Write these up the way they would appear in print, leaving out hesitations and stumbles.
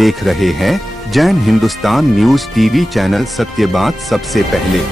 देख रहे हैं Jain Hindustan news TV channel, सत्य बात सबसे पहले।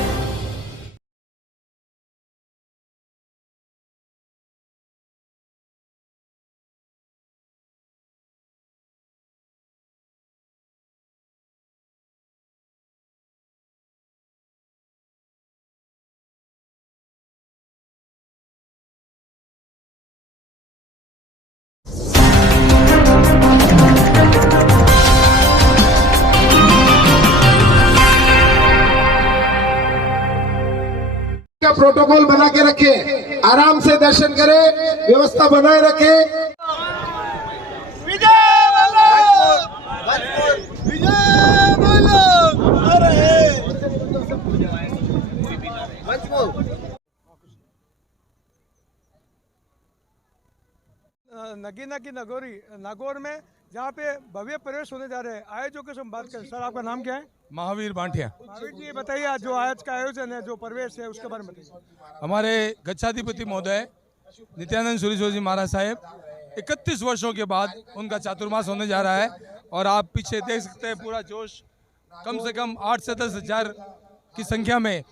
का प्रोटोकॉल बना के रखे, आराम से दर्शन करें, व्यवस्था बनाए रखे। नगीना की नागौर में जहाँ पे भव्य प्रवेश होने जा रहे हैं, आयोजकों से हम बात करें। सर, आपका नाम क्या है? महावीर बांठिया। महावीर जी, ये बताइए आज जो आज का आयोजन है, जो प्रवेश है, उसके बारे में बताइए। हमारे गच्छाधिपति महोदय नित्यानंद सूरीश्वर जी महाराज साहेब 31 वर्षों के बाद उनका चातुर्मास होने जा रहा है और आप पीछे देख सकते हैं पूरा जोश। कम से कम 8 से 10 हजार की संख्या में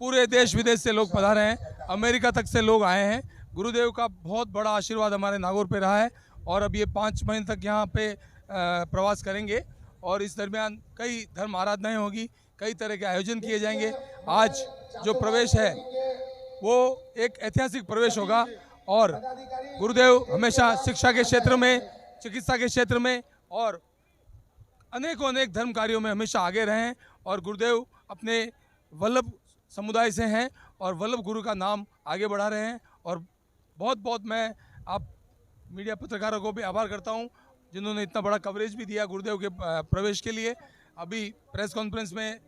पूरे देश विदेश से लोग पधारे हैं, अमेरिका तक से लोग आए हैं। गुरुदेव का बहुत बड़ा आशीर्वाद हमारे नागौर पे रहा है और अब ये 5 महीने तक यहाँ पे प्रवास करेंगे और इस दरमियान कई धर्म आराधनाएँ होगी, कई तरह के आयोजन किए जाएंगे। आज जो प्रवेश है वो एक ऐतिहासिक प्रवेश होगा और गुरुदेव हमेशा शिक्षा के क्षेत्र में, चिकित्सा के क्षेत्र में और अनेकों अनेक धर्म कार्यों में हमेशा आगे रहे हैं और गुरुदेव अपने वल्लभ समुदाय से हैं और वल्लभ गुरु का नाम आगे बढ़ा रहे हैं। और बहुत बहुत मैं आप मीडिया पत्रकारों को भी आभार करता हूं जिन्होंने इतना बड़ा कवरेज भी दिया गुरुदेव के प्रवेश के लिए। अभी प्रेस कॉन्फ्रेंस में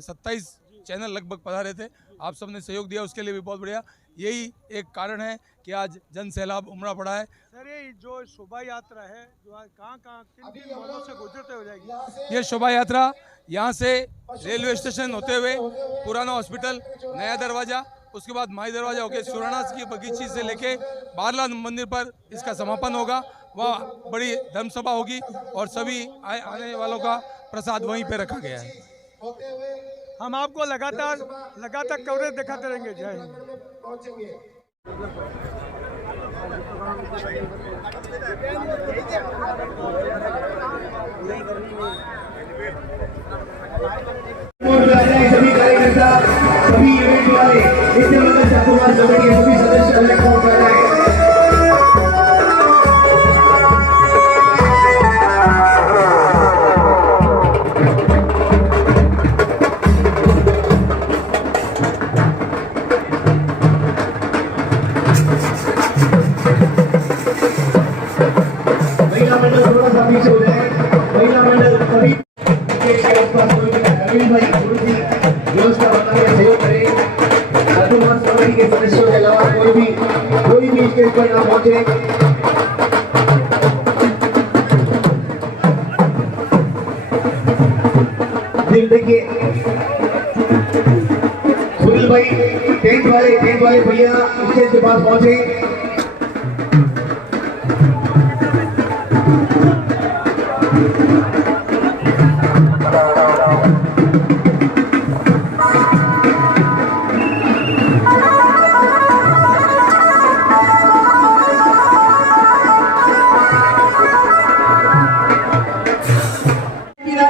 27 चैनल लगभग पधारे थे, आप सबने सहयोग दिया, उसके लिए भी बहुत बढ़िया। यही एक कारण है कि आज जन सैलाब उमड़ा पड़ा है। सर, ये जो शोभा यात्रा है, जो कहाँ किन मोड़ों से गुजरते हो जाएगी? ये शोभा यात्रा यहाँ से रेलवे स्टेशन होते हुए पुराना हॉस्पिटल, नया दरवाजा, उसके बाद माई दरवाजा होकर सुराना की बगीची से लेके बारला मंदिर पर इसका समापन होगा। वहाँ बड़ी धर्मसभा होगी और सभी आने वालों का प्रसाद वहीं पे रखा गया है। हम आपको लगातार कवरेज दिखाते रहेंगे। जय हिंद। सभी कार्यकर्ता, सभी इवेंट वाले, इससे मतलब चातुर्मास कमेटी के सभी सदस्य अलग पहुंच रहे हैं। महिला मंडल थोड़ा सा पीछे हो जाए। महिला मंडल सभी के आसपास कोई रवीन भाई गुरु जी व्यवस्था बना के सहयोग करें। चातुर्मास कमेटी के सदस्यों के अलावा कोई भी स्टेज पर ना पहुंचे। फिर देखिए सुनील भाई टेंट वाले भैया स्टेज के पास पहुंचे।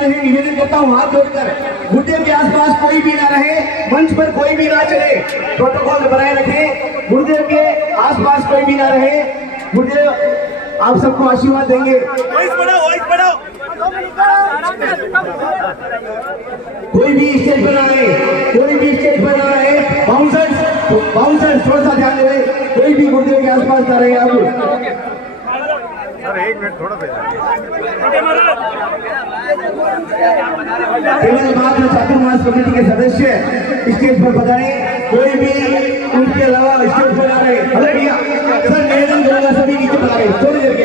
निवेदन करता हूँ हाथ जोड़कर, गुरुदेव के आसपास कोई भी ना रहे, मंच पर कोई भी ना चले, प्रोटोकॉल बनाए रखें। गुरुदेव के आसपास कोई भी ना रहे। गुरुदेव आप सबको आशीर्वाद देंगे। कोई भी स्टेज पर ना रहे। बाउंसर्स थोड़ा सा ध्यान दें, कोई भी गुरुदेव के आसपास ना रहे। आप एक मिनट थोड़ा केवल मात्र चातुर्मास कमेटी के सदस्य स्टेज पर पधारे, कोई भी उनके अलावा स्टेज पर आ रहे। अरे भैया सर, निवेदन करूंगा सभी नीचे पधारे, थोड़ी देर के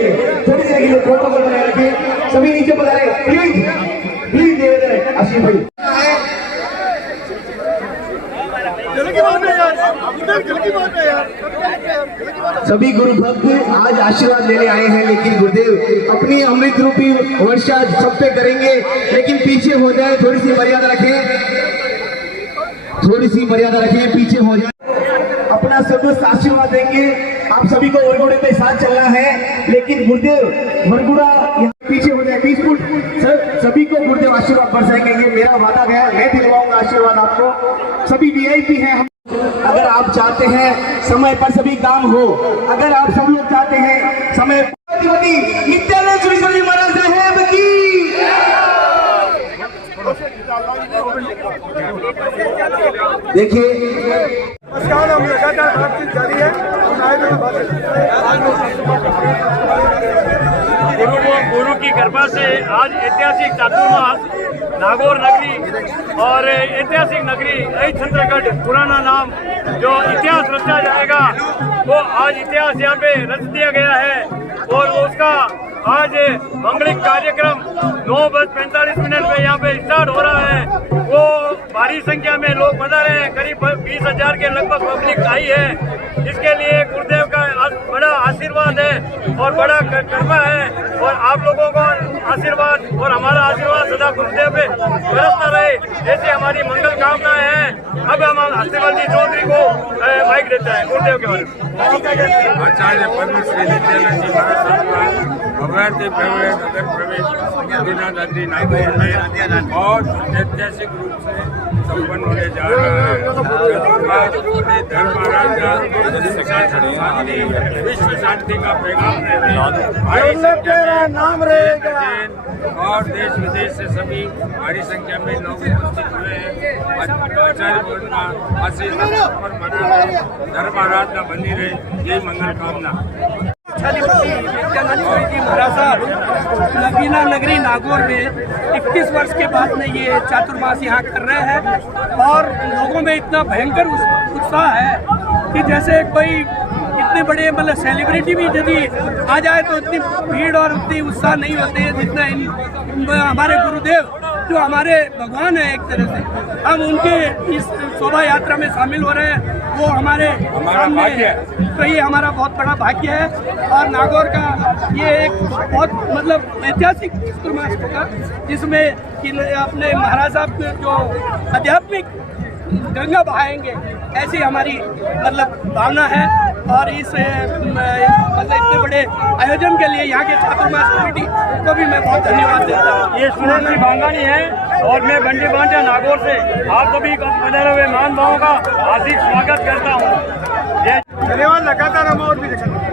लिए प्रोटोकॉल बनाए रखें। सभी नीचे पधारे, प्लीज निवेदन है। आशीष भाई सभी गुरु भक्त आज आशीर्वाद लेने आए हैं, लेकिन गुरुदेव अपनी अमृत रूपी वर्षा सब पे करेंगे, लेकिन पीछे हो जाए, थोड़ी सी मर्यादा रखें, थोड़ी सी मर्यादा रखें, पीछे हो जाए, अपना सर्वोच्च आशीर्वाद देंगे। आप सभी को वरगुड़े के साथ चलना है, लेकिन गुरुदेव वरगुड़ा पीछे हो जाए, 20 फुट सर, सभी को गुरुदेव आशीर्वाद बरसाएंगे, ये मेरा वादा है, मैं दिलवाऊंगा आशीर्वाद आपको। सभी वीआईपी हैं हम, अगर आप चाहते हैं समय पर सभी काम हो, अगर आप सब लोग चाहते हैं समय नित्यानंद सुरेश्वर महाराज साहेब की देखिए नमस्कार, हम लगातार बातचीत जारी है। गुरु की कृपा से आज ऐतिहासिक चातुर्मास नागौर नगरी और ऐतिहासिक नगरी छत्तीसगढ़ पुराना नाम जो इतिहास रचा जाएगा वो आज इतिहास यहाँ पे रच दिया गया है और उसका आज मंगलिक कार्यक्रम 9:45 में यहाँ पे स्टार्ट हो रहा है। वो भारी संख्या में लोग पधारे हैं, करीब 20,000 के लगभग पब्लिक आई है। इसके लिए गुरुदेव का बड़ा आशीर्वाद है और बड़ा कृपा है और आप लोगों का आशीर्वाद और हमारा आशीर्वाद सदा गुरुदेव पे बरसता रहे, ऐसे हमारी मंगल कामनाएं हैं। अब हम हस्तेमल जी चौधरी को माइक देते हैं गुरुदेव के बारे में। आचार्य पद्मश्री नित्यानंद जी महाराज भव्याति भव्य नगर प्रवेश दीना नगरी नागौर में और ऐतिहासिक रूप से संपन्न होने जा रहा है। धर्म आराधना विश्व शांति का पैगाम नाम रहेगा और देश विदेश से सभी भारी संख्या में लोग उपस्थित हुए हैं। आचार्य बोल का आशीर्वाद पर बना धर्म आराधना बनी रहे, यही मंगल कामना। नगीना नगरी नागौर में 21 वर्ष के बाद में ये चातुर्मास यहाँ कर रहे हैं और लोगों में इतना भयंकर उत्साह है कि जैसे कोई इतने बड़े मतलब सेलिब्रिटी भी यदि आ जाए तो इतनी भीड़ और उतनी उत्साह नहीं होते है जितना हमारे गुरुदेव जो हमारे भगवान है एक तरह से, हम उनके इस शोभा यात्रा में शामिल हो रहे हैं, वो हमारे सामने है। तो ये हमारा बहुत बड़ा भाग्य है और नागौर का ये एक बहुत मतलब ऐतिहासिक चातुर्मास होगा जिसमें कि अपने महाराज साहब जो आध्यात्मिक गंगा बहाएंगे, ऐसी हमारी मतलब भावना है। और इस मतलब इतने बड़े आयोजन के लिए यहाँ के चातुर्मास कमेटी को भी मैं बहुत धन्यवाद देता हूँ। ये सुरेश जी बांगानी है और मैं बंडी बांटा नागौर से आप सभी पधारे हुए मान भावों का हार्दिक स्वागत करता हूँ। धन्यवाद। लगातार हम और भी देखेंगे।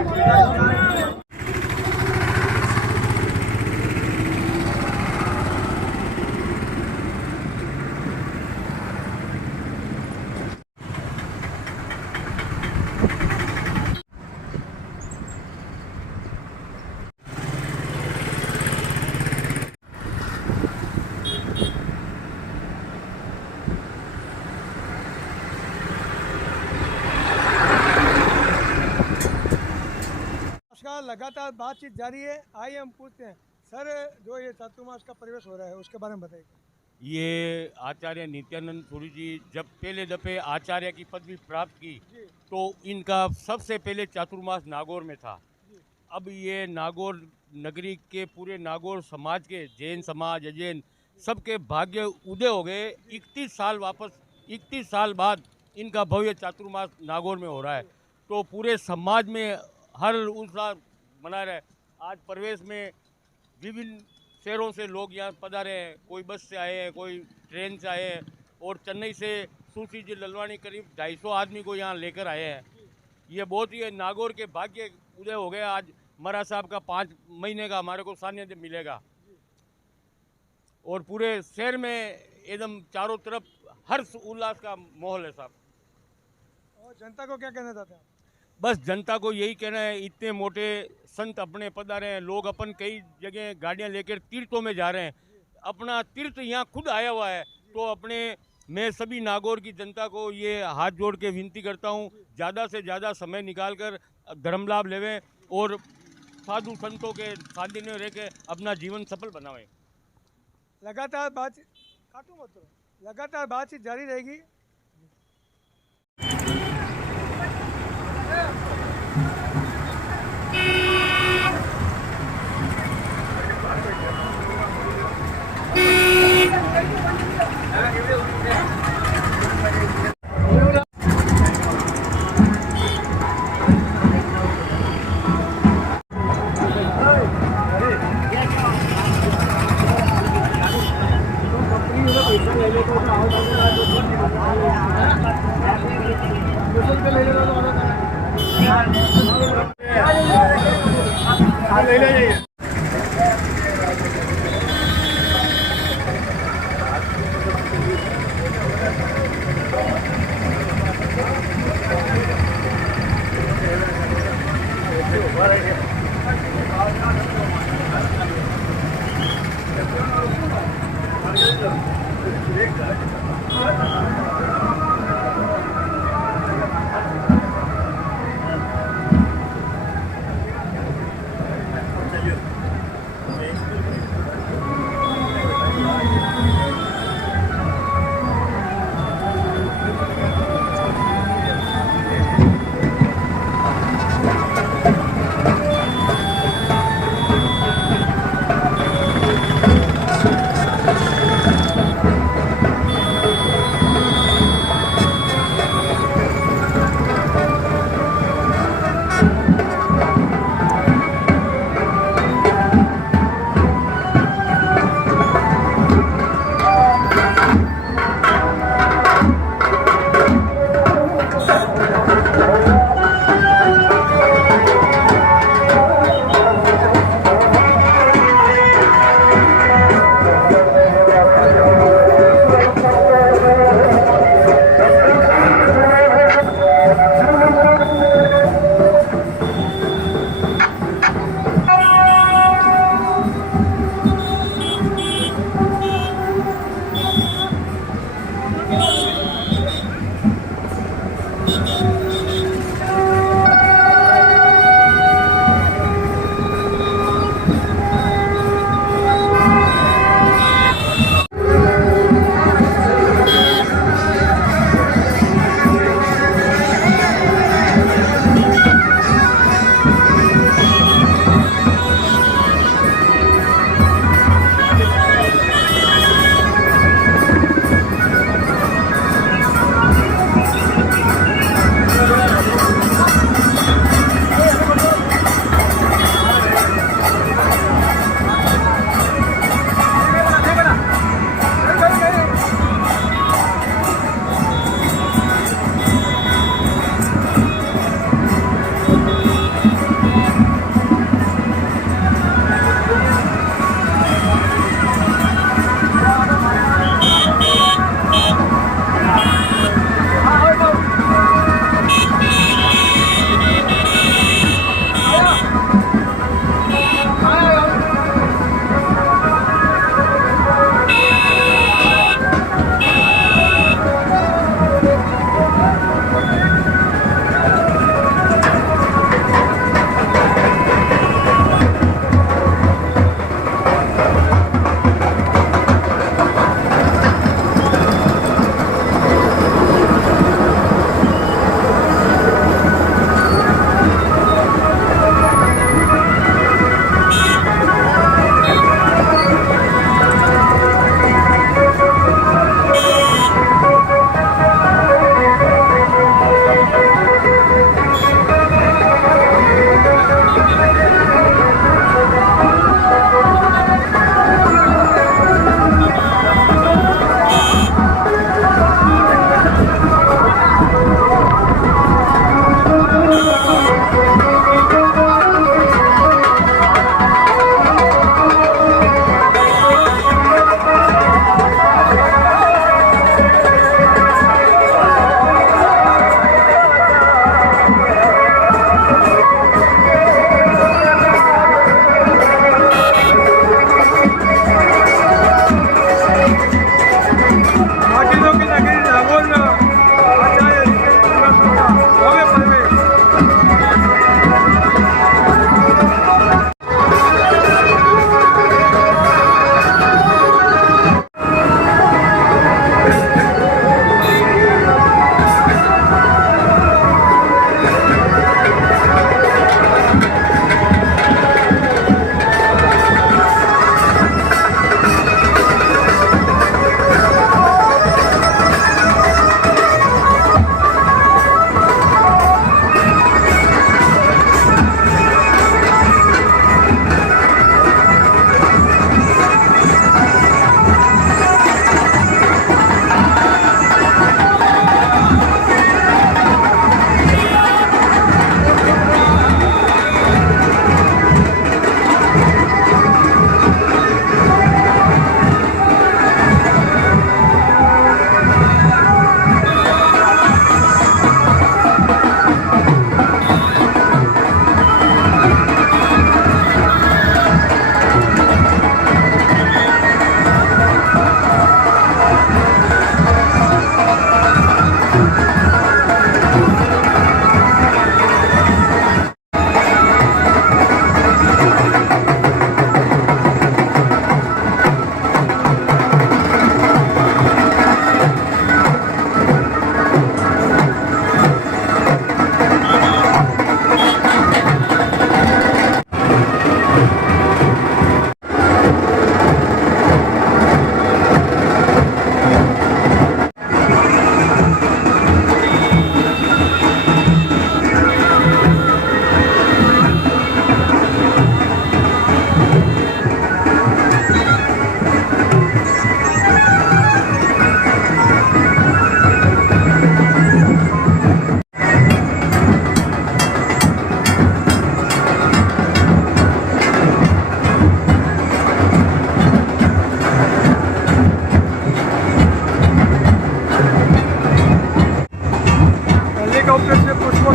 लगातार बातचीत जारी है। आइए हम पूछते हैं सर, जो ये चातुर्मास का प्रवेश हो रहा है उसके बारे में बताइए। ये आचार्य नित्यानंद सूरी जी जब पहले दफे आचार्य की पदवी प्राप्त की तो इनका सबसे पहले चातुर्मास नागौर में था। अब ये नागौर नगरी के पूरे नागौर समाज के जैन समाज अजैन सबके भाग्य उदय हो गए। 31 साल बाद इनका भव्य चातुर्मास नागौर में हो रहा है, तो पूरे समाज में हर उत्साह मना रहे। आज प्रवेश में विभिन्न शहरों से लोग यहाँ पधारे हैं, कोई बस से आए हैं, कोई ट्रेन से आए हैं और चेन्नई से सुश्री जी ललवानी करीब 250 आदमी को यहाँ लेकर आए हैं। ये बहुत ही नागौर के भाग्य उदय हो गया। आज महाराज साहब का 5 महीने का हमारे को सानिध्य मिलेगा और पूरे शहर में एकदम चारों तरफ हर्ष उल्लास का माहौल है साहब। और जनता को क्या कहना चाहते हैं? बस जनता को यही कहना है, इतने मोटे संत अपने पधारे हैं, लोग अपन कई जगह गाड़ियां लेकर तीर्थों में जा रहे हैं, अपना तीर्थ यहाँ खुद आया हुआ है। तो अपने मैं सभी नागौर की जनता को ये हाथ जोड़ के विनती करता हूँ, ज़्यादा से ज़्यादा समय निकाल कर धर्म लाभ लेवें और साधु संतों के सानिध्य में रह के अपना जीवन सफल बनावें। लगातार बातचीत जारी रहेगी।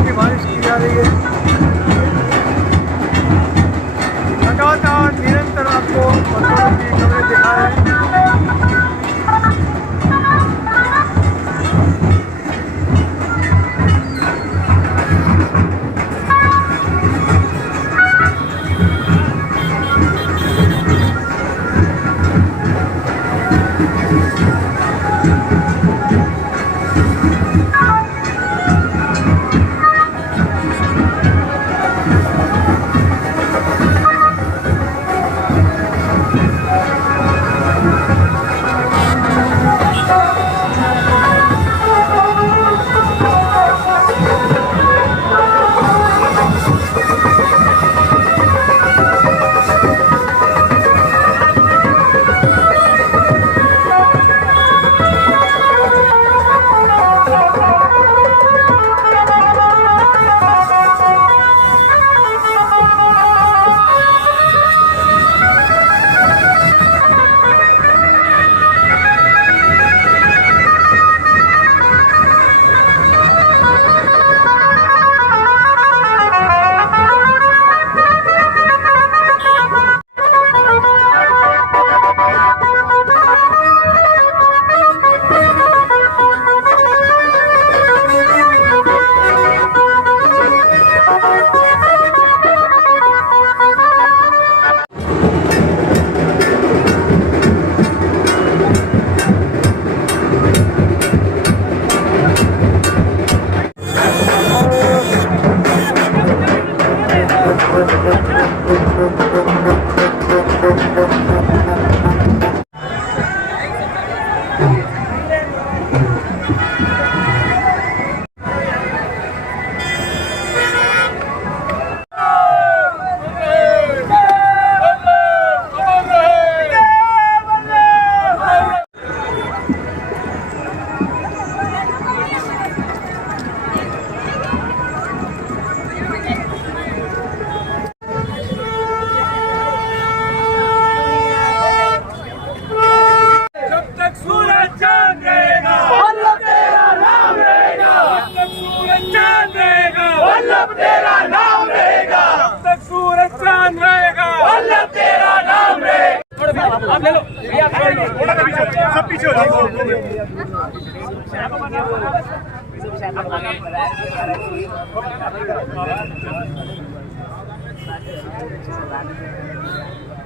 बूंदों की बारिश की जा रही है। लगातार निरंतर आपको बरसात की खबरें दिखा रहे हैं।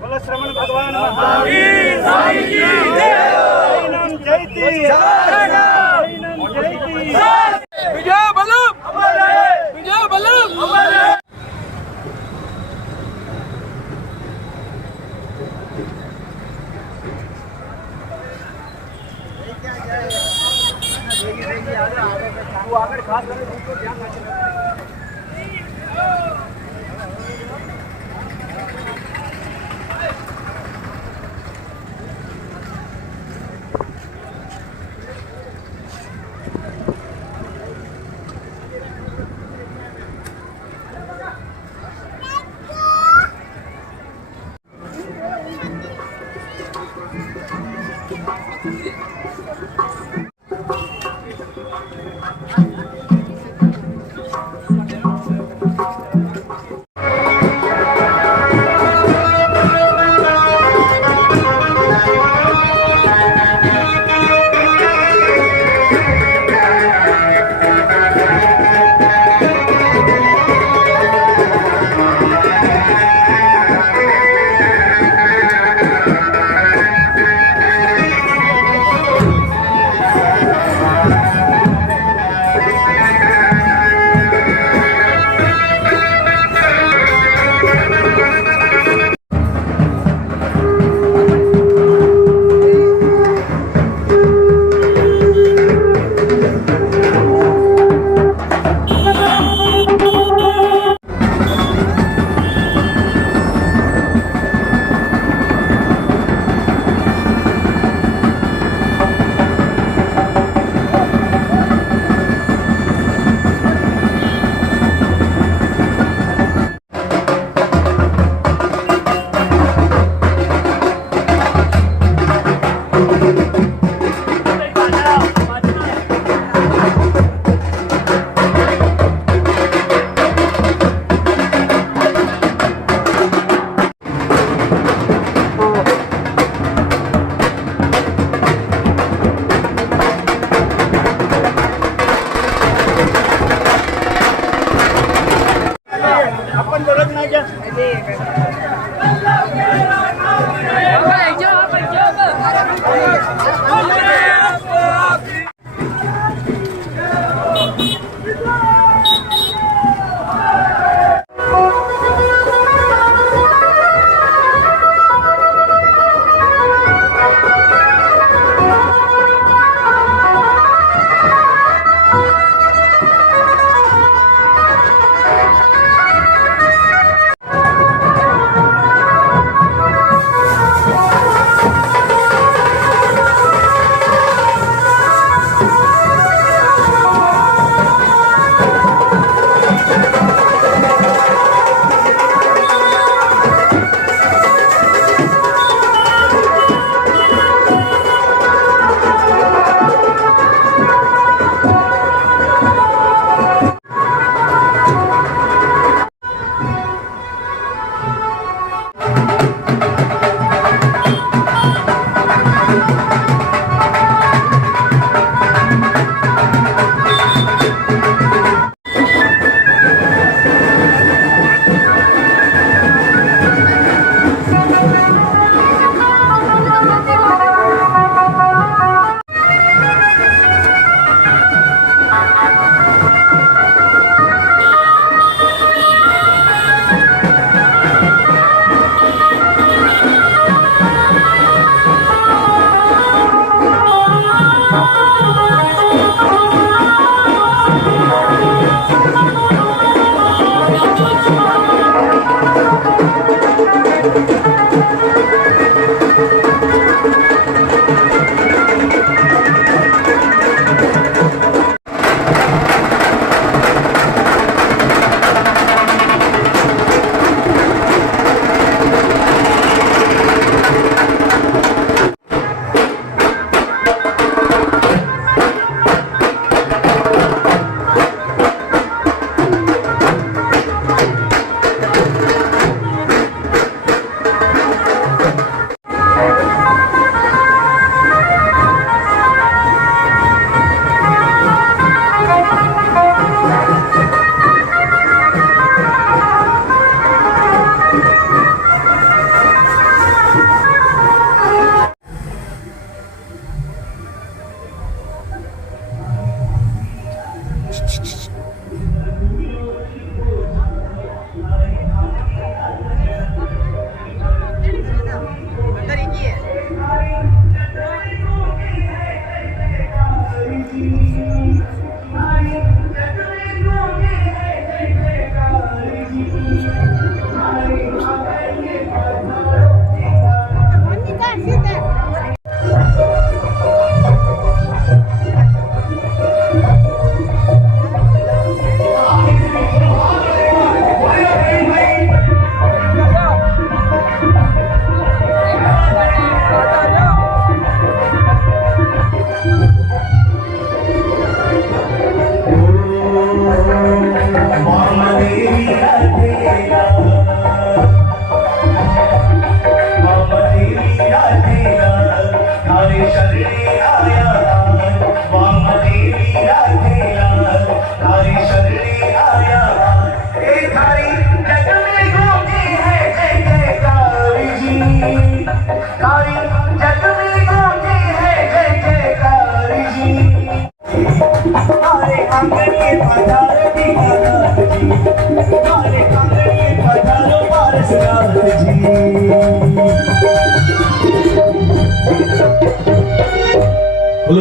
बोलो श्रवण भगवान महावीर साईं की जय हो। नम जयती नम जयती विजय बल्लभ अमर रहे, विजय बल्लभ अमर रहे। तू आकर खास करके दूसरों ध्यान रखना।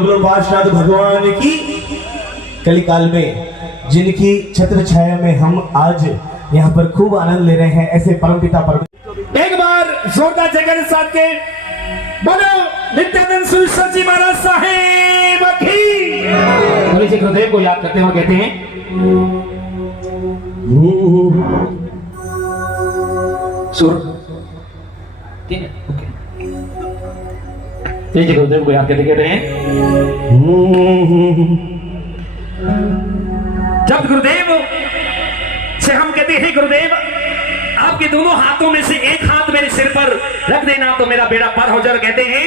बोलो बादशाह भगवान की। कलिकाल में जिनकी छत्र छाया में हम आज यहाँ पर खूब आनंद ले रहे हैं, ऐसे परमपिता परम। एक बार जोरदार जगह के साथ के बोलो नित्यानंद सुरेश्वर जी महाराज साहेब की। बोले श्री गुरुदेव को याद करते हुए कहते हैं सुर ठीक है, ओके। श्री गुरुदेव को याद करते कहते हैं जब गुरुदेव से हम कहते हैं गुरुदेव आपके दोनों हाथों में से एक हाथ मेरे सिर पर रख देना तो मेरा बेड़ा पार हो जाए। कहते हैं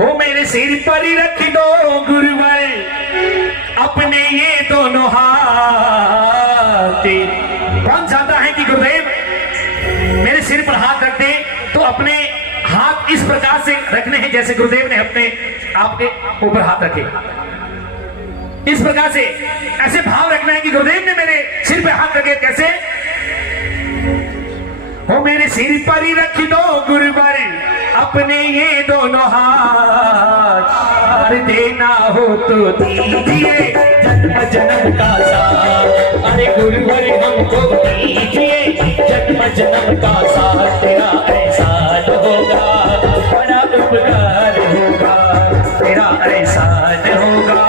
ओ मेरे सिर पर ही रख दो गुरुवर अपने ये दोनों हाथ, रखने हैं जैसे गुरुदेव ने अपने आपके ऊपर हाथ रखे। इस प्रकार से ऐसे भाव रखना है कि गुरुदेव ने मेरे सिर पे हाथ रखे। कैसे? हो मेरे सिर पर ही रख दो गुरुवर अपने ये दोनों हाथ, देना हो तो दीजिए जन्म जन्म का साथ। अरे गुरुवर हमको दीजिए जन्म जन्म का साथ, तेरा एहसान होगा बड़ा उपकार होगा, तेरा एहसान होगा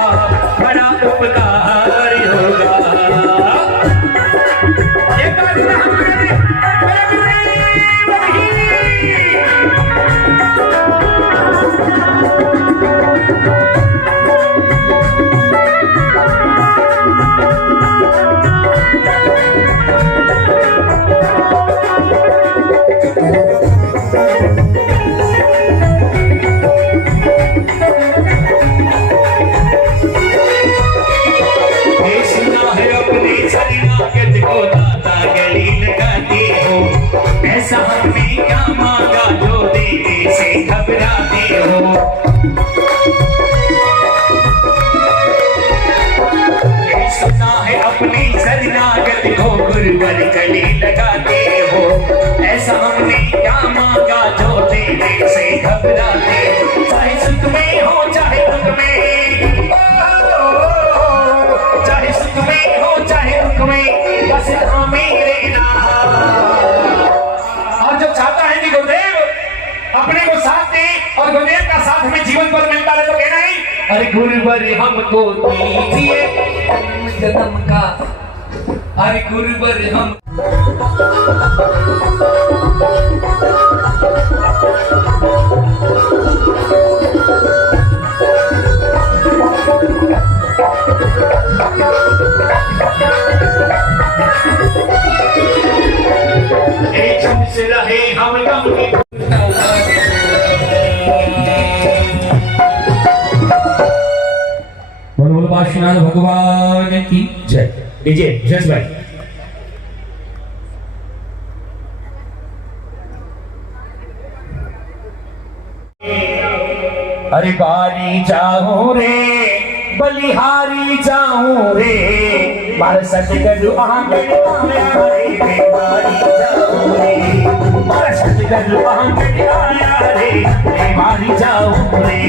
बड़ा उपकार होगा। एक बार ऐसा हमने क्या मांगा जो देने से घबराते हो। ये सुना है अपनी शरणागत को गुरुवर गले लगाते हो। ऐसा हमने क्या मांगा जो देने से घबराते हो। चाहे सुख में हो चाहे दुख में, चाहे सुख में हो चाहे दुख में, बस हमें रहना। और जब चाहता है कि गुरुदेव अपने को साथ दे और गुरुदेव का साथ हमें जीवन पर मिलता है तो कहना ही, अरे गुरुवर हमको दीजिए जन्म जन्म का, अरे गुरुवर हम। से रहे हम गम की बोल काशीनाथ भगवान की जय। डीजे जस भाई। अरे बारी जाऊं रे बलिहारी जाऊं रे, मार सतगुरु आंगन आया रे, बारी जाऊं रे, मार सतगुरु आंगन आया रे, बारी जाऊं रे।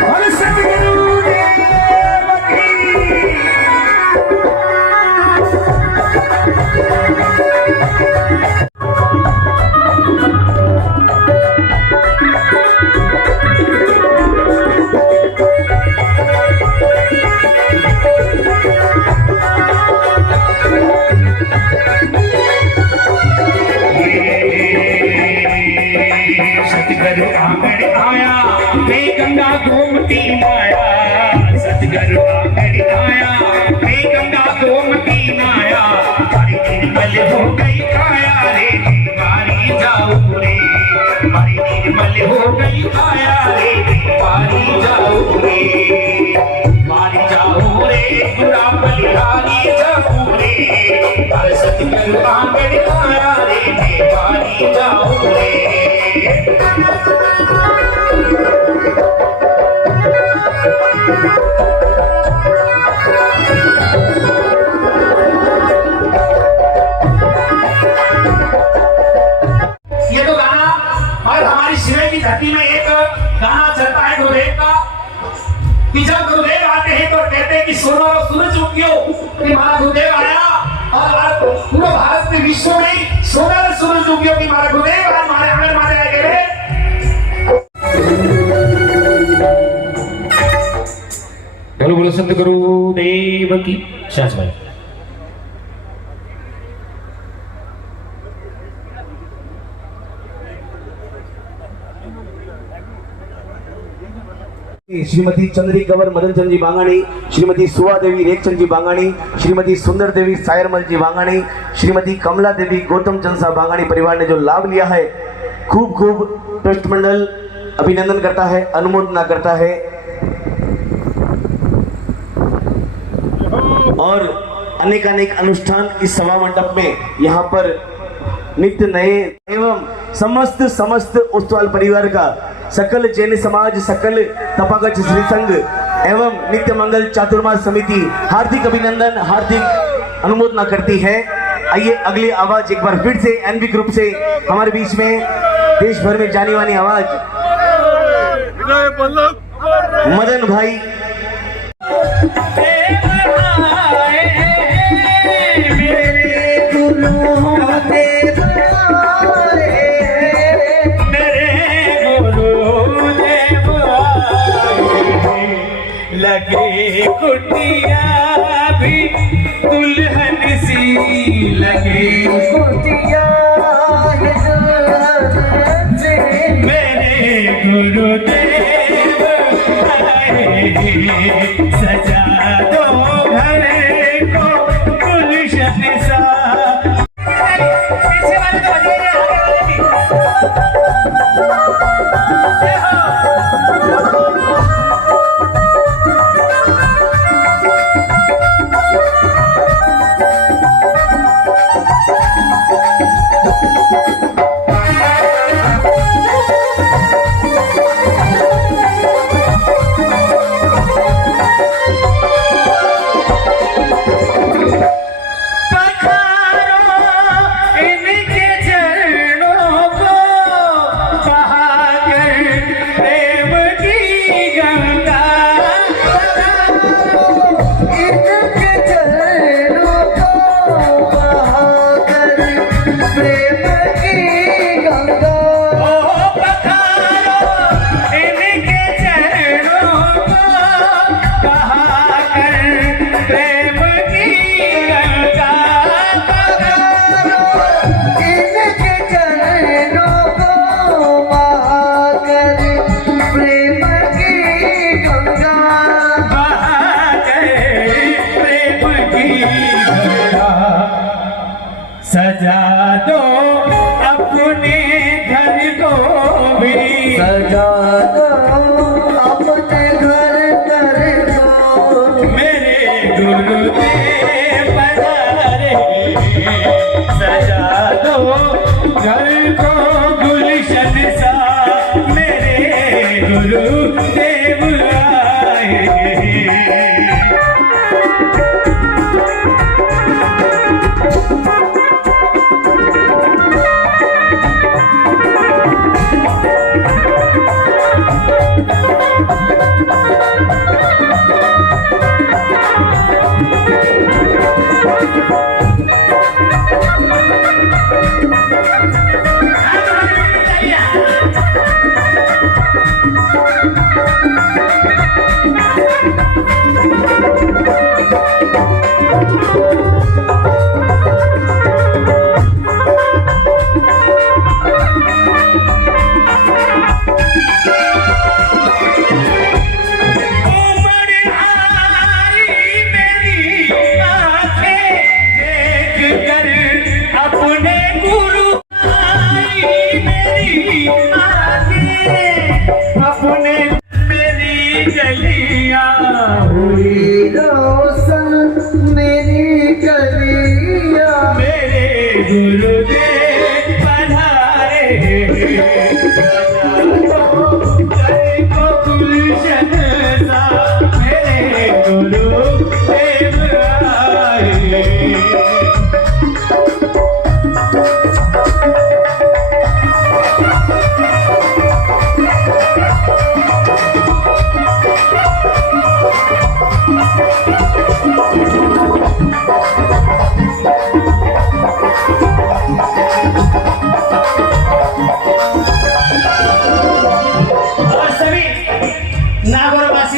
मार सतगुरु सतगुरु आंगन आया मैं गंगा गोमती माया, सतगुरु आंगन आया मैं गंगा गोमती माया, मारी निर्मल हो गई काया रे, मारी जाऊं रे, मारी निर्मल हो गई काया रे, मारी जाऊं रे, मारी जाऊं रे, पूरा बलिहारी जाऊं रे, सतगुरु आंगन आया रे, मारी जाऊं रे। ये तो गाना और हमारी शिवय की धरती में एक गाना चलता है गुरुदेव का कि जब गुरुदेव आते हैं तो कहते हैं कि सुनो सूरज उगियो, कि हमारा गुरुदेव आया और पूरे भारत में विश्व में सोना सूरज उगियो कि हमारा गुरुदेव आज हमारे आंगन मारे आए गए। बोलो बोलो संत गुरुदेव की शास भाई। श्रीमती चंद्री कंवर मदन चंद जी बांगाणी, श्रीमती सुवा देवी रेखचंद जी बांगाणी, श्रीमती सुंदर देवी सायरमल जी बांगाणी, श्रीमती कमला देवी गौतम चंद साहब बांगाणी परिवार ने जो लाभ लिया है, खूब खूब ट्रस्ट मंडल अभिनंदन करता है, अनुमोदना करता है। और अनेक अनेक अनुष्ठान इस सभा मंडप में यहाँ पर नित्य नए एवं समस्त उत्सवाल परिवार का सकल जैन समाज, सकल तपागच श्री संघ एवं नित्य मंगल चातुर्मास समिति हार्दिक अभिनंदन, हार्दिक अनुमोदना करती है। आइए अगली आवाज एक बार फिर से एनबी ग्रुप से हमारे बीच में देश भर में जानी मानी आवाज मदन भाई। लगे कुटिया भी दुल्हन सी, लगे कुटिया मेरे गुरुदेव आए, सजा दो घर को गुलशन सा। पीछे वाले तो बजे आगे वाले भी। सजा दो अपने घर को भी, सजा दो अपने घर को, मेरे गुरुदेव पधारे, सजा दो घर को गुलशन सा, मेरे गुरुदेव आए।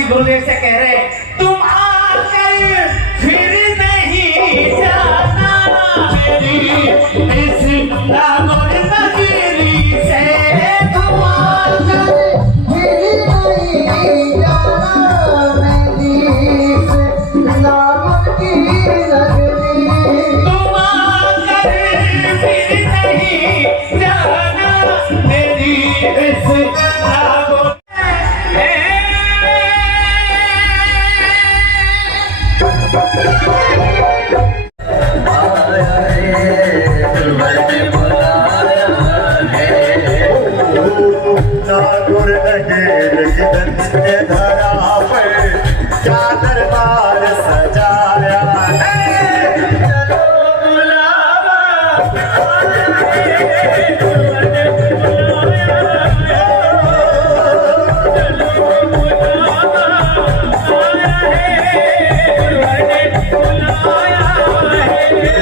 गुरुदेव से कह रहे तुम आकर फिर नहीं जाना मेरी इस नागौर नगरी से, तुम आकर फिर नहीं जाना मेरी इस नागौर की नगरी, तुम आकर फिर नहीं जाना मेरी इस नागौर जिसने धरा पर क्या दरबार सजाया चलो बुलावा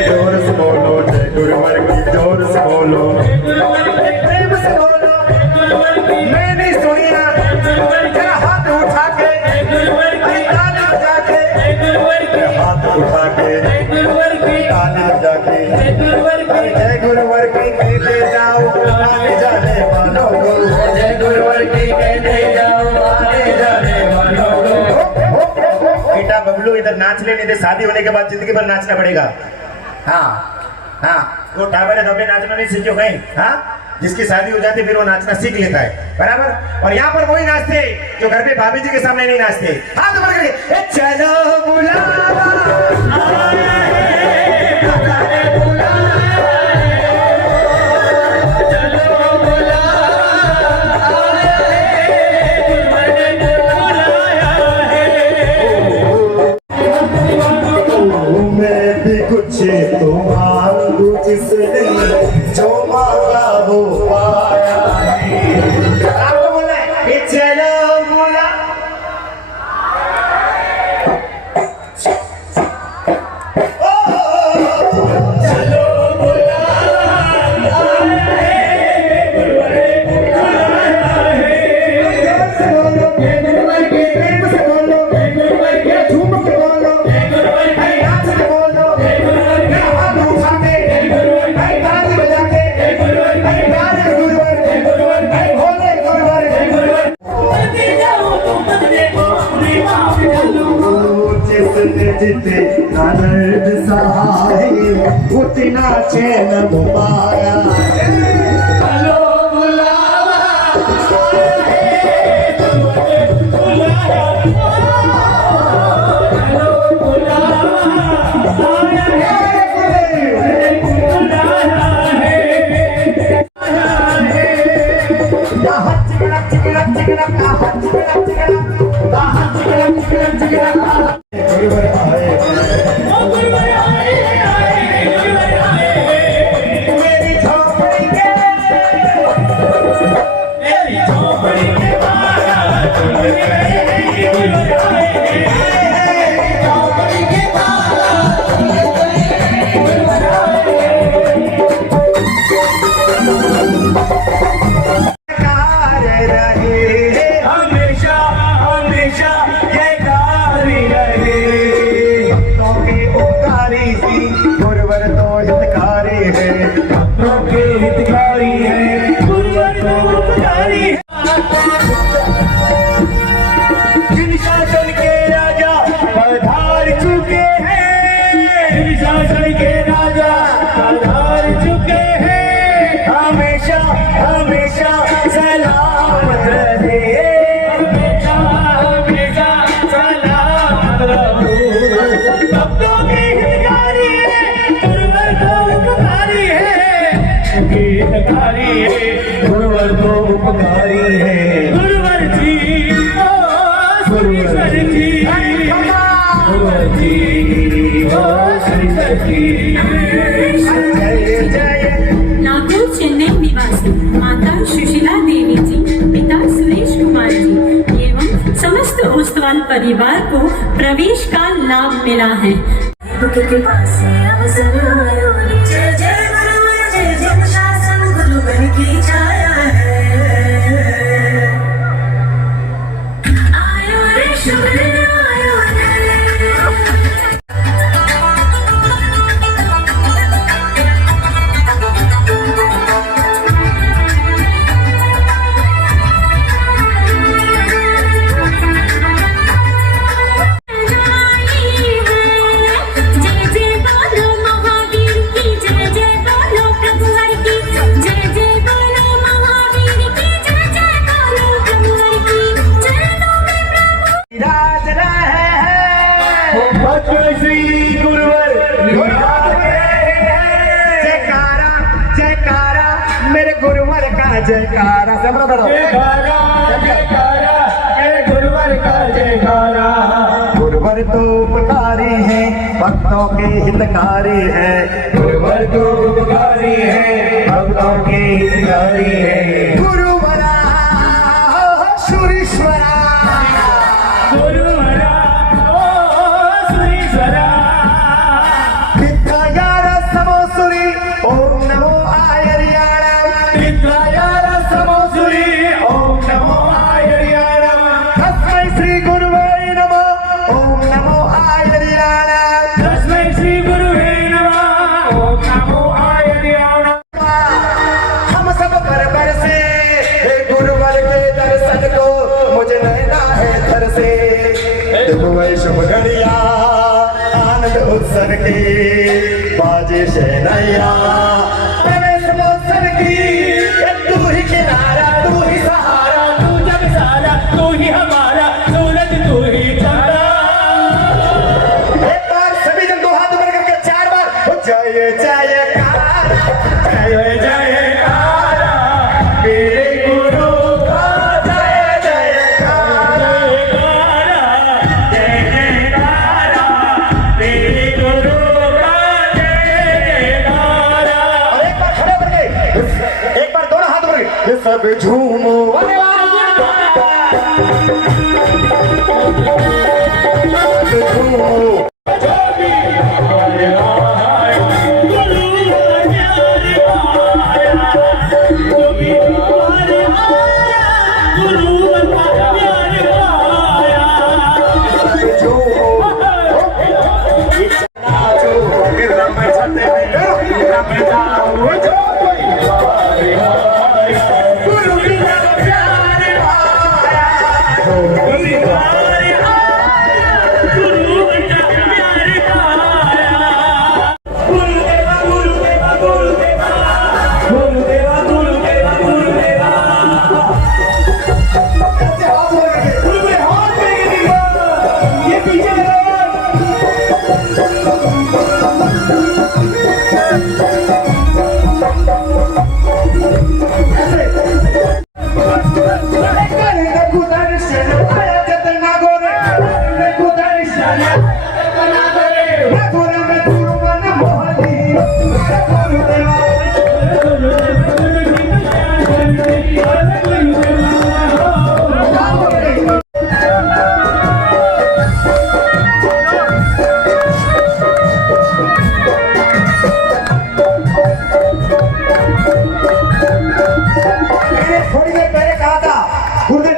जोर से बोलो जय गुरुवर की जोर से बोलो प्रेम से बोलो मैं नहीं सुनिया तेरा हाथ उठा के ताली बजा के हाथ उठा के ताली बजा के जय गुरुवर की कहते जाओ आने जाने वालों को जय गुरुवर की कहते जाओ आने जाने वालों को बेटा बबलू इधर नाच ले, नहीं तो शादी होने के बाद जिंदगी भर नाचना पड़ेगा। हाँ हाँ वो टावर दबे नाचना नहीं सीखो कहीं। हाँ जिसकी शादी हो जाती फिर वो नाचना सीख लेता है, बराबर। और यहाँ पर वही नाचते जो घर पे भाभी जी के सामने नहीं नाचते। हाँ तो बोलिए चलो बुलावा तो मांगू जिसने जो मांगा वो पाया। आपको बोलना है चलो बोला चलो जिते आनंद सहाय उतना चैन पाया। चलो बुलावा गुरुवर तो हितकारी है, भक्तों के हितकारी है, गुरुवर तो हितकारी है। जिन शासन के राजा पधार चुके हैं, जिन शासन के राजा पधार चुके हैं, हमेशा हमेशा सलामत रहे, हमेशा हमेशा सलामत रहो। भक्तों के हितकारी है, गुरुवर तो उपकारी है, गुरुवर तो उपकारी है। गुरुवर जी ओ गुरुवर जी, गुरुवर जी ओ श्रीधर जी। नागौर चेन्नई निवासी माता सुशीला देवी जी, पिता सुरेश कुमार जी एवं समस्त ओस्तवाल परिवार को प्रवेश का लाभ मिला है। जय जय गुरु जय जय शासन गुरु बन की छाया है, आयो रे शुभ आयो रे। श्री गुरुवर जयकारा जयकारा मेरे गुरुवर का जयकारा। जयकारा जयकारा मेरे गुरु गुरुवर तो उपकारी है, भक्तों के हितकारी है। गुरुवर तो उपकारी है, भक्तों के हितकारी है। गुरुवरा सुरीश्वरा, गुरुवरा सुरीश्वरा, विद्यायार समोसुरी ओम नमो आयर्याणम, विद्यायार समोसुरी ओम नमो आयर्याणम। तस्मै श्री गुरुवे नमः ओम नमो आयर्याणम, तस्मै श्री गुरुवे नमः ओम नमो आयर्याणम। हम सब पर से गुरुवर के दर्शन को मुझे नैना है घर से। शुभ घड़िया आनंद उत्सव की बाजे शहनैया, की तू ही किनारा, तू ही सहारा, तू जग सारा, तू ही हमारा सूरज, तू ही चंदा। एक बार सभी जन दो हाथ ऊपर करके 4 बार जय जयकारा, जय जयकारा मेरे गुरु का, जय जयकारा, जय जयकारा मेरे गुरु का, जय जयकारा। और एक बार खड़े होकर के, एक बार दोनों हाथ ऊपर करके सब झूमो, झूमो।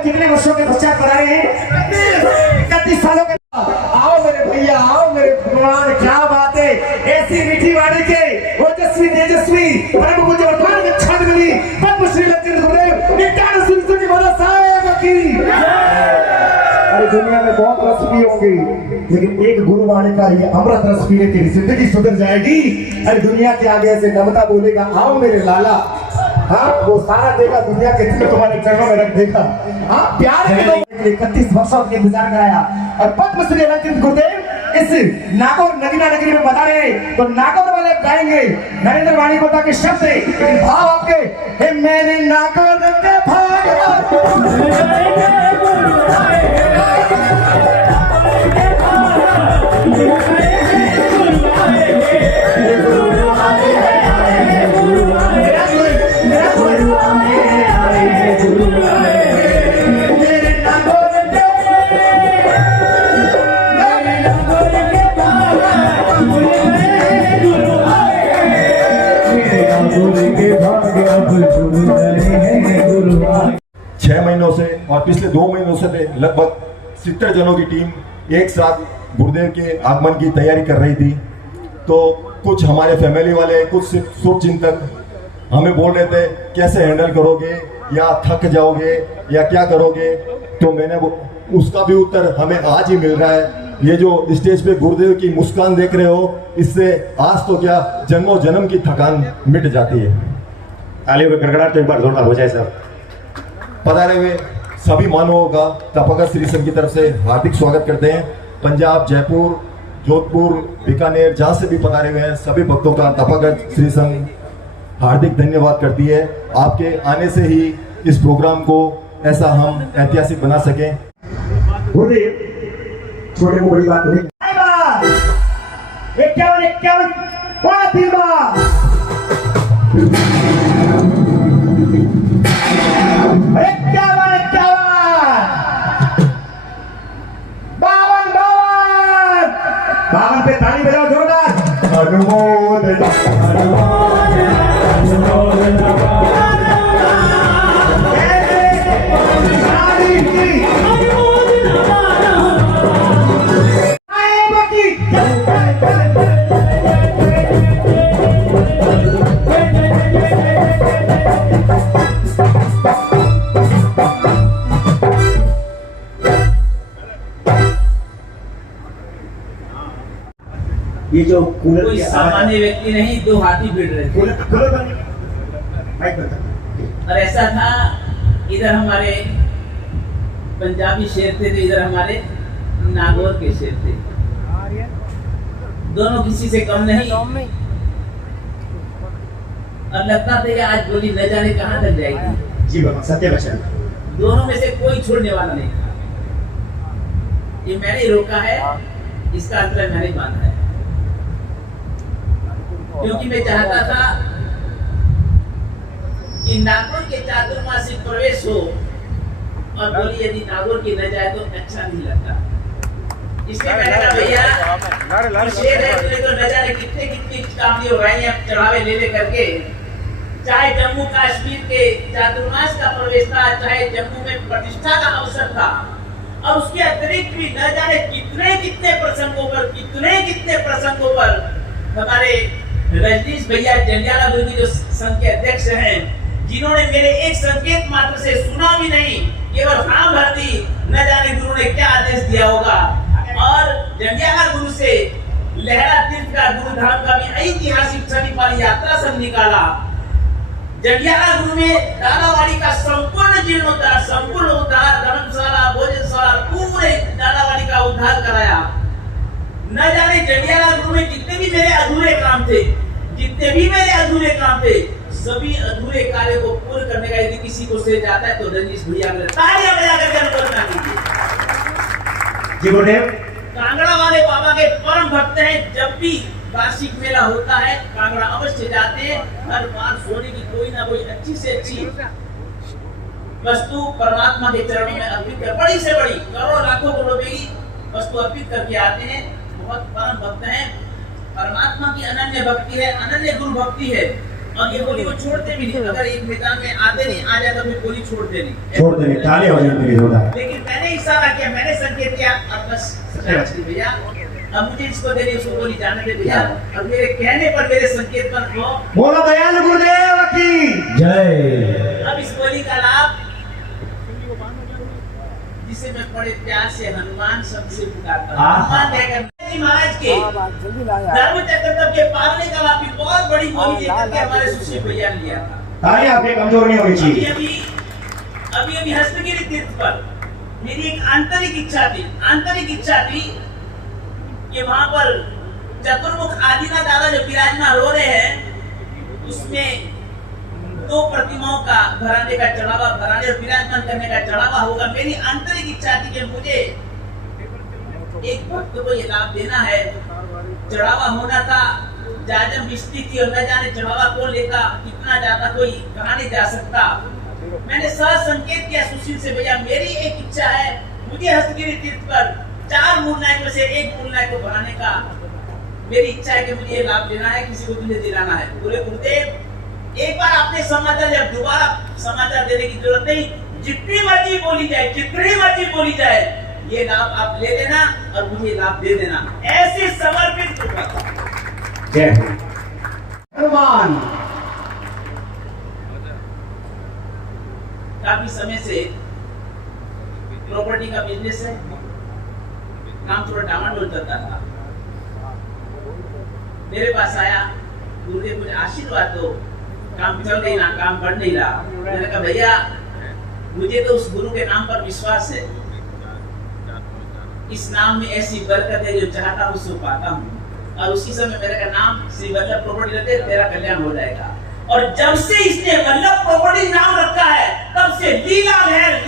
कितने वर्षों के पश्चात बनाए हैं, 31 सालों के। आओ मेरे भैया, आओ मेरे भगवान, क्या बात है। ऐसी मीठी वाणी के ओजस्वी तेजस्वी परम पूज्य वर्तमान छात्रवृत्ति पद्मश्री लक्ष्मण गुरुदेव नित्यानंद सुरसुर जी महाराज साहब की। अरे दुनिया में बहुत रस पी होंगे, लेकिन एक गुरुवाणी का ये अमृत रस पीने की जिंदगी सुधर जाएगी। अरे दुनिया के आगे ऐसे नमता बोलेगा, आओ मेरे लाला, हाँ वो सारा देगा, दुनिया के दिल तुम्हारे चरणों में रख देगा। हाँ प्यार के लोग 31 वर्षों के इंतजार कराया और पद्मश्री अलंकृत गुरुदेव इस नागौर नगीना नगरी में बता रहे, तो नागौर वाले गाएंगे नरेंद्र वाणी गोता के शब्द, भाव आपके, हे मेरे नागौर के भाग। छह महीनों से और पिछले 2 महीनों से लगभग 70 जनों की टीम एक साथ गुरुदेव के आगमन की तैयारी कर रही थी। तो कुछ हमारे फैमिली वाले, कुछ शुभ चिंतक हमें बोल रहे थे कैसे हैंडल करोगे, या थक जाओगे या क्या करोगे। तो मैंने उसका भी उत्तर हमें आज ही मिल रहा है। ये जो स्टेज पे गुरुदेव की मुस्कान देख रहे हो, इससे आज तो क्या जन्मों जन्म की थकान मिट जाती है। तालियों का गड़गड़ाहट तो एक बार जोरदार हो जाए सर। पधारे हुए सभी मानवों का तपगत श्री संघ की तरफ से हार्दिक स्वागत करते हैं। पंजाब, जयपुर, जोधपुर, बीकानेर, जहाँ से भी पधारे हुए हैं सभी भक्तों का तपगत श्री संघ हार्दिक धन्यवाद करती है। आपके आने से ही इस प्रोग्राम को ऐसा हम ऐतिहासिक बना सकें। गुरुदेव छोटे को बड़ी बात नहीं। 51 पौना 3 बार 52 पे ताली बजाओ जोरदार। अनुमोदन ये जो कूलर कोई सामान्य व्यक्ति नहीं, 2 हाथी भिड़ रहे थे। और ऐसा था, इधर हमारे पंजाबी शेर थे, तो इधर हमारे नागौर के शेर थे। दोनों किसी से कम नहीं। और लगता था कि आज गोली न जाने कहां तक जाएगी। जी बाबा, सत्य वचन। दोनों में से कोई छोड़ने वाला नहीं था। ये मैंने रोका है, इसका अंतर मैंने बांधा है, क्योंकि मैं चाहता था कि नागौर के चातुर्मासी प्रवेश हो और गोली यदि नागौर की न जाए तो अच्छा नहीं लगता। इसलिए मैंने कहा भैया शेर है, तुमने तो न जाने कितने कितनी कामली उड़ाई चढ़ावे ले करके, चाहे जम्मू कश्मीर के चातुर्मास का प्रवेश था, चाहे जम्मू में प्रतिष्ठा का अवसर था, और उसके अतिरिक्त भी न जाने कितने कितने प्रसंगों पर हमारे रजनीश भैया जंडियाला गुरु जी जो संघ के अध्यक्ष हैं, जिन्होंने मेरे एक संकेत मात्र से सुना भी नहीं, केवल हाँ भर दी, न जाने गुरु ने क्या आदेश दिया होगा। और जंडियाला गुरु से लहरा तीर्थ का गुरुधाम का भी ऐतिहासिक छठी वाली यात्रा सब निकाला। जंडियाला गुरु में डालावाड़ी का संपूर्ण जीर्णोद्धार, संपूर्ण उद्धार, धर्मशाला, भोजनशाला, पूरे डालावाड़ी का उद्धार कराया। न जाने जंडियाला गुरु में जितने भी मेरे अधूरे काम थे, सभी अधूरे कार्य को पूर्ण करने का यदि किसी को श्रेय जाता है तो रजनीश भैया मेरे तालियां बजा करके अनुमोदन कीजिए। जी बोले। कांगड़ा वाले बाबा के परम भक्त हैं। जब भी वार्षिक मेला होता है, कांगड़ा अवश्य जाते हैं। हर बार सोने की कोई ना कोई अच्छी से अच्छी वस्तु परमात्मा के चरणों में अर्पित कर, बड़ी से बड़ी करोड़ों लाखों करोड़ की वस्तु अर्पित करके आते हैं। बहुत परम भक्त हैं। परमात्मा की अनन्य भक्ति है, अनन्य गुरु भक्ति है, और ये गोली को छोड़ते भी नहीं। अगर एक मैदान में आते नहीं, आ जाता फिर गोली छोड़ते नहीं। तालियां बजाओ। लेकिन मैंने इशारा किया, मैंने संकेत किया, अब बस भैया अब मुझे इसको देने, उसको गोली जाने दे भैया। अब मेरे कहने पर, मेरे संकेत पर बोलो दयाल गुरुदेव की जय। अब इस गोली का लाभ, जिसे मैं बड़े प्यार से हनुमान शब्द से पुकारता हूं, हनुमान कहकर महाराज के धर्म चक्र तब के पालने का लाभ भी बहुत बड़ी गोली लेकर के हमारे सुशील भैया ने लिया था। तालियां आपके कमजोर नहीं होनी चाहिए। अभी हस्तगिरी तीर्थ पर मेरी एक आंतरिक इच्छा थी कि वहां पर चतुर्मुख आदिनाथ दादा जो विराजमान हो रहे हैं, उसमें 2 प्रतिमाओं का घराने का चढ़ावा, घराने और विराजमान करने का चढ़ावा होगा। मेरी आंतरिक इच्छा थी कि मुझे एक भक्त को ये लाभ देना है। चढ़ावा होना था, जाजम बिस्ती थी, और न जाने चढ़ावा कौन लेता, कितना जाता, कोई कहां नहीं जा सकता। मैंने सहज संकेत किया सुशील से, भैया मेरी एक इच्छा है, मुझे हस्तगिरी तीर्थ पर 4 मूलनायक में से 1 मूलनायक को बनाने का मेरी इच्छा है कि मुझे ये लाभ देना है, किसी को तुझे दिलाना है। बोले गुरुदेव एक बार आपने समाचार, जब दोबारा समाचार देने की जरूरत नहीं, जितनी मर्जी बोली जाए, ये लाभ आप ले लेना और मुझे लाभ दे देना। ऐसे समर्पित जय हनुमान। काफी समय से प्रॉपर्टी का बिजनेस है, काम थोड़ा डामाडोल चलता था। मेरे पास आया, गुरुदेव मुझे आशीर्वाद दो, काम चल नहीं रहा, काम बढ़ नहीं रहा। मैंने कहा भैया मुझे तो उस गुरु के नाम पर विश्वास है, इस नाम में ऐसी बरकत है जो चाहता हूँ सो पाता हूँ। और उसी समय मेरे का नाम श्री वल्लभ प्रॉपर्टी रखते, तेरा कल्याण हो जाएगा। और जब से इसने वल्लभ प्रॉपर्टी नाम रखा है, तब से लीला लहर।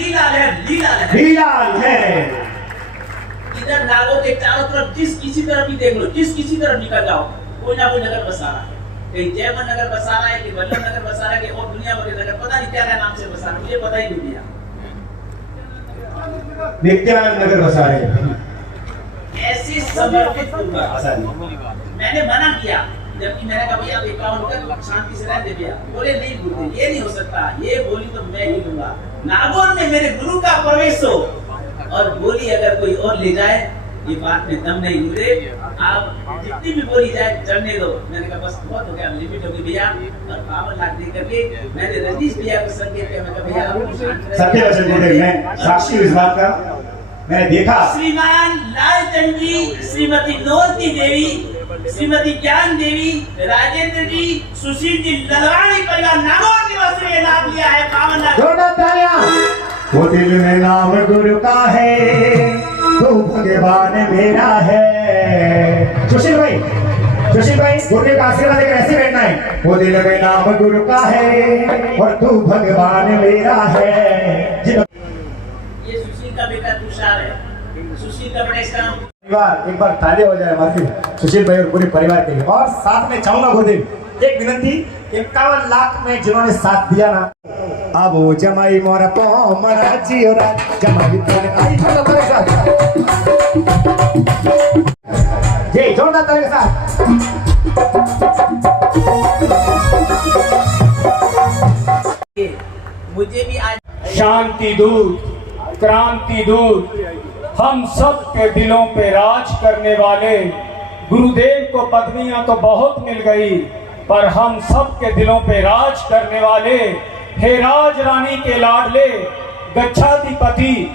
इधर इधर नागौर के चारों तरफ जिस किसी तरफ भी देख लो, जिस किसी तरफ निकल जाओ, कोई ना कोई नगर बसा रहा है। कहीं जयमन नगर बसा रहा है, कि वल्लभ नगर बसा रहा है, कि और दुनिया भर के नगर, पता नहीं क्या क्या नाम से बसा रहा है, मुझे पता ही नहीं भैया। नित्यानंद नगर बसा रहे हैं। ऐसे समर्पित मैंने मना किया, जबकि मैंने कहा भैया 51 कर शांति से रहते भैया। बोले नहीं गुरुदेव, ये नहीं हो सकता, ये बोली तो मैं ही लूंगा। नागौर में मेरे गुरु का प्रवेश हो और बोली अगर कोई और ले जाए, ये बात में दम नहीं गुरुदेव, आप जितनी भी बोली जाए चढ़ने दो। मैंने कहा बस बहुत हो गया, लिमिट होगी भैया। और 52 लाख दे करके मैंने रजनीश भैया को संकेत किया, मैं कहा भैया सत्य वचन गुरुदेव, मैं साक्षी इस बात का, मैंने देखा। श्रीमान लालचंद जी, श्रीमती नौरती देवी, श्रीमती ज्ञान देवी, राजेंद्र जी, सुशील जी, ललवाणी परिवार नागौर निवासी ने नाम लिया है 52 लाख। वो दिल में नाम गुरु का है, तू भगवान मेरा है। सुशील भाई, गुरुदेव का आशीर्वाद लेकर ऐसे बैठना है। वो दिल में नाम गुरु का है और तू भगवान मेरा है। ये सुशील का बेटा तुषार है। सुशील का बेटा, इसका नाम एक बार ताली हो जाए हमारे सुशील भाई और पूरे परिवार के लिए। और साथ में चाहूंगा गुरुदेव एक विनंती, 51 लाख में जिन्होंने साथ दिया ना, अब वो जमाई मोरा पो मरा जियोरा जमाई तोरे आई तो मेरे साथ जी जोरदार ताली के साथ। मुझे भी आज शांति दूत, क्रांति दूत, हम सब के दिलों पे राज करने वाले गुरुदेव को पदवियां तो बहुत मिल गई, पर हम सब के दिलों पे राज करने वाले हे राज रानी के लाडले गच्छाधिपति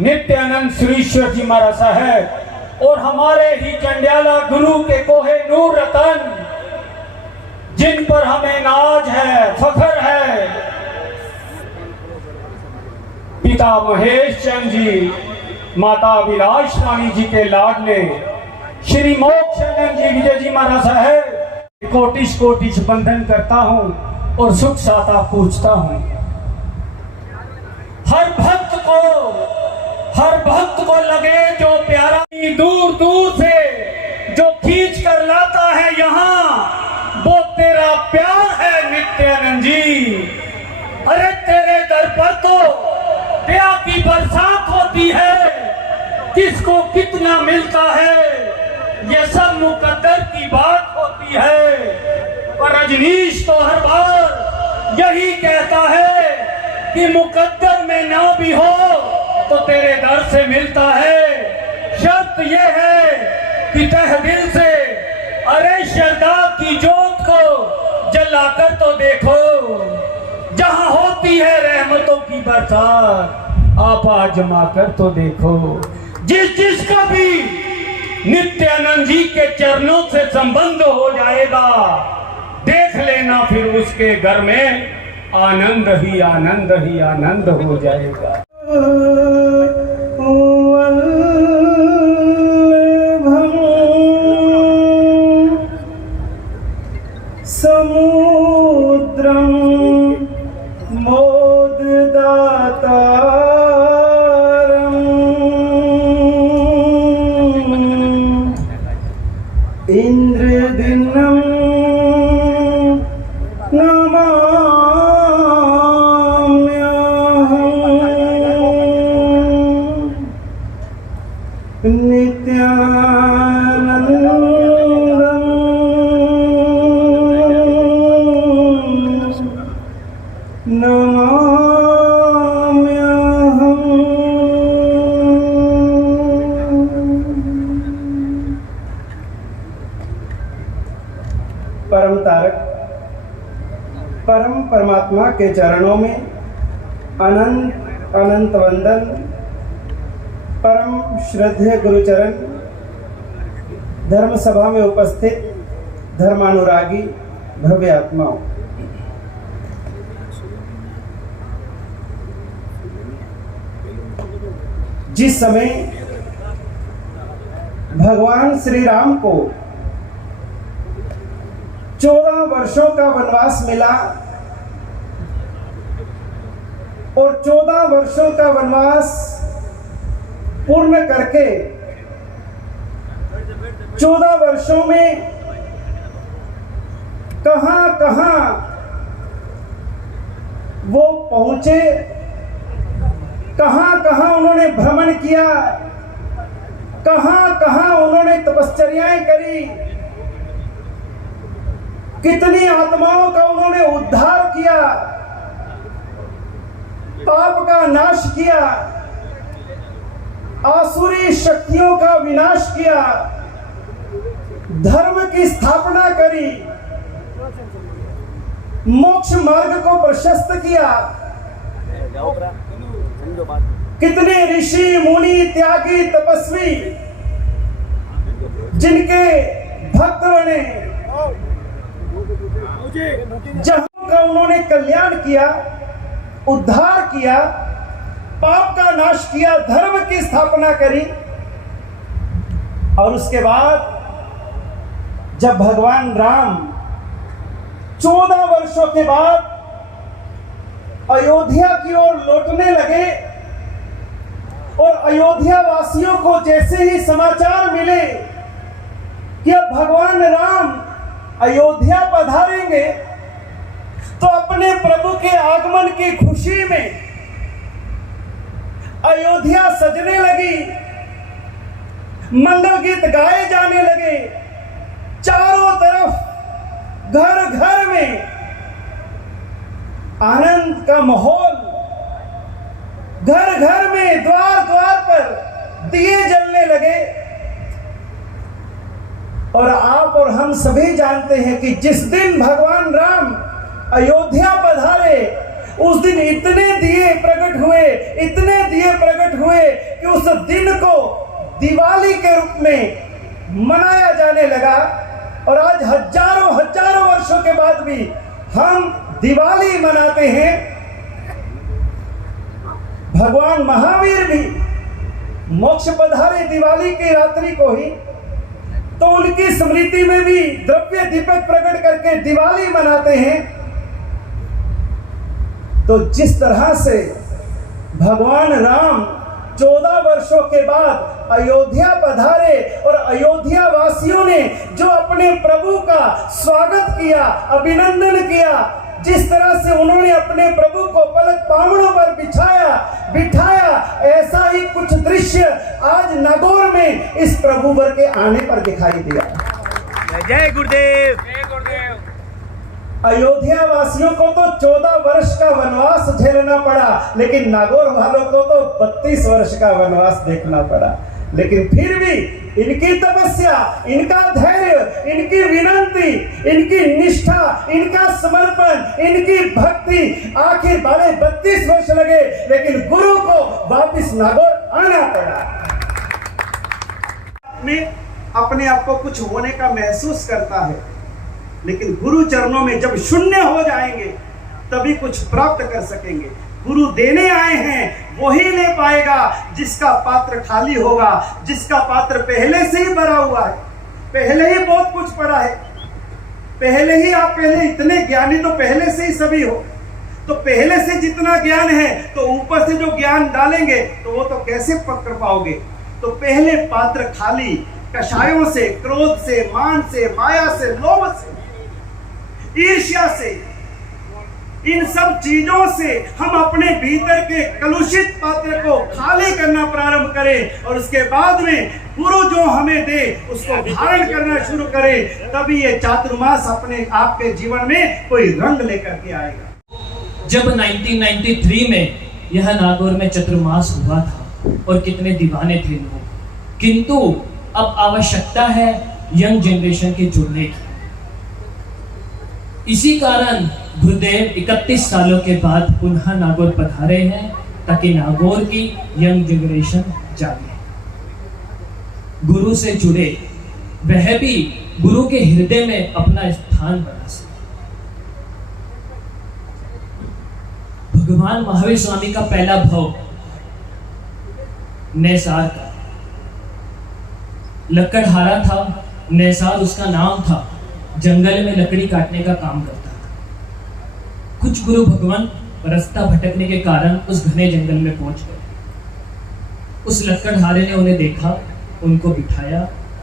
नित्यानंद सुरेश्वर जी महाराज साहब और हमारे ही चंडियाला गुरु के कोहे नूर रतन, जिन पर हमें नाज है, फख्र है, पिता महेश चंद जी, माता विलास रानी जी के लाडले श्री मोक्षानंद जी विजय जी महाराज साहब, कोटिश कोटिश बंधन करता हूँ और सुख साता पूछता हूँ। हर भक्त को लगे जो प्यारा, दूर दूर से जो खींच कर लाता है यहाँ, वो तेरा प्यार है नित्यानंद जी। अरे तेरे दर पर तो दया की बरसात होती है, किसको कितना मिलता है ये सब मुकद्दर की बात होती है। पर रजनीश तो हर बार यही कहता है कि मुकद्दर में ना भी हो तो तेरे दर से मिलता है। शर्त ये है कि तह दिल से अरे श्रद्धा की जोत को जलाकर तो देखो, जहां होती है रहमतों की बरसात आपा जमा कर तो देखो। जिसका भी नित्यानंद जी के चरणों से संबंध हो जाएगा, देख लेना फिर उसके घर में आनंद ही आनंद ही आनंद हो जाएगा। समुद्रम मोददाता इंद्रदिनम परम तारक परम परमात्मा के चरणों में अनंत अनंत वंदन। परम श्रद्धेय गुरुचरण, धर्म सभा में उपस्थित धर्मानुरागी भव्य आत्माओं, जिस समय भगवान श्री राम को 14 वर्षों का वनवास मिला और 14 वर्षों का वनवास पूर्ण करके 14 वर्षों में कहां कहां वो पहुंचे, कहां कहां उन्होंने भ्रमण किया, कहां कहां उन्होंने तपश्चर्याएं करी, कितनी आत्माओं का उन्होंने उद्धार किया, पाप का नाश किया, आसुरी शक्तियों का विनाश किया, धर्म की स्थापना करी, मोक्ष मार्ग को प्रशस्त किया। कितने ऋषि मुनि त्यागी तपस्वी जिनके भक्त बने, जहां का उन्होंने कल्याण किया, उद्धार किया, पाप का नाश किया, धर्म की स्थापना करी। और उसके बाद जब भगवान राम 14 वर्षों के बाद अयोध्या की ओर लौटने लगे और अयोध्या वासियों को जैसे ही समाचार मिले कि अब भगवान राम अयोध्या पधारेंगे, तो अपने प्रभु के आगमन की खुशी में अयोध्या सजने लगी, मंगल गीत गाए जाने लगे, चारों तरफ घर घर में आनंद का माहौल, घर घर में द्वार द्वार पर दिए जलने लगे। और आप और हम सभी जानते हैं कि जिस दिन भगवान राम अयोध्या पधारे, उस दिन इतने दिए प्रकट हुए, इतने दिए प्रकट हुए कि उस दिन को दिवाली के रूप में मनाया जाने लगा। और आज हजारों हजारों वर्षों के बाद भी हम दिवाली मनाते हैं। भगवान महावीर भी मोक्ष पधारे दिवाली की रात्रि को ही, तो उनकी स्मृति में भी द्रव्य दीपक प्रकट करके दिवाली मनाते हैं। तो जिस तरह से भगवान राम 14 वर्षों के बाद अयोध्या पधारे और अयोध्या वासियों ने जो अपने प्रभु का स्वागत किया, अभिनंदन किया, जिस तरह से उन्होंने अपने प्रभु को पलक पावड़ों पर बिठाया, ऐसा ही कुछ दृश्य आज नागौर में इस प्रभु वर के आने पर दिखाई दिया। जय गुरुदेव। अयोध्या वासियों को तो 14 वर्ष का वनवास झेलना पड़ा, लेकिन नागौर वालों को तो 32 वर्ष का वनवास देखना पड़ा। लेकिन फिर भी इनकी तपस्या, इनका धैर्य, इनकी विनंती, इनकी निष्ठा, इनका समर्पण, इनकी भक्ति, आखिर बारे 32 वर्ष लगे, लेकिन गुरु को वापिस नागौर आना पड़ा। में अपने आप को कुछ होने का महसूस करता है, लेकिन गुरु चरणों में जब शून्य हो जाएंगे तभी कुछ प्राप्त कर सकेंगे। गुरु देने आए हैं वही ले पाएगा, जिसका पात्र खाली होगा, जिसका पात्र पहले से ही भरा हुआ है, पहले ही बहुत कुछ पड़ा है, पहले इतने ज्ञानी तो पहले से ही सभी हो, तो पहले से जितना ज्ञान है तो ऊपर से जो ज्ञान डालेंगे तो वो तो कैसे पकड़ पाओगे। तो पहले पात्र खाली, कषायों से, क्रोध से, मान से, माया से, लोभ से, ईर्ष्या से, इन सब चीजों से हम अपने भीतर के कलुषित पात्र को खाली करना प्रारंभ करें, और उसके बाद में गुरु जो हमें दे उसको धारण करना शुरू करें, तभी ये चातुर्मास अपने आपके जीवन में कोई रंग लेकर के आएगा। जब 1993 में यह नागौर में चतुर्मास हुआ था और कितने दीवाने थे लोग, किंतु अब आवश्यकता है यंग जनरेशन के जुड़ने की। इसी कारण गुरुदेव 31 सालों के बाद पुनः नागौर पधारे हैं, ताकि नागौर की यंग जनरेशन जागे, गुरु से जुड़े, वह भी गुरु के हृदय में अपना स्थान बना सके। भगवान महावीर स्वामी का पहला भव नैसार का, लकड़हारा था, नैसार उसका नाम था, जंगल में लकड़ी काटने का काम करता था। कुछ गुरु भगवान रास्ता भटकने के कारण उस घने जंगल में पहुंच गए। उस लकड़हारे ने उन्हें देखा, उनको बिठाया,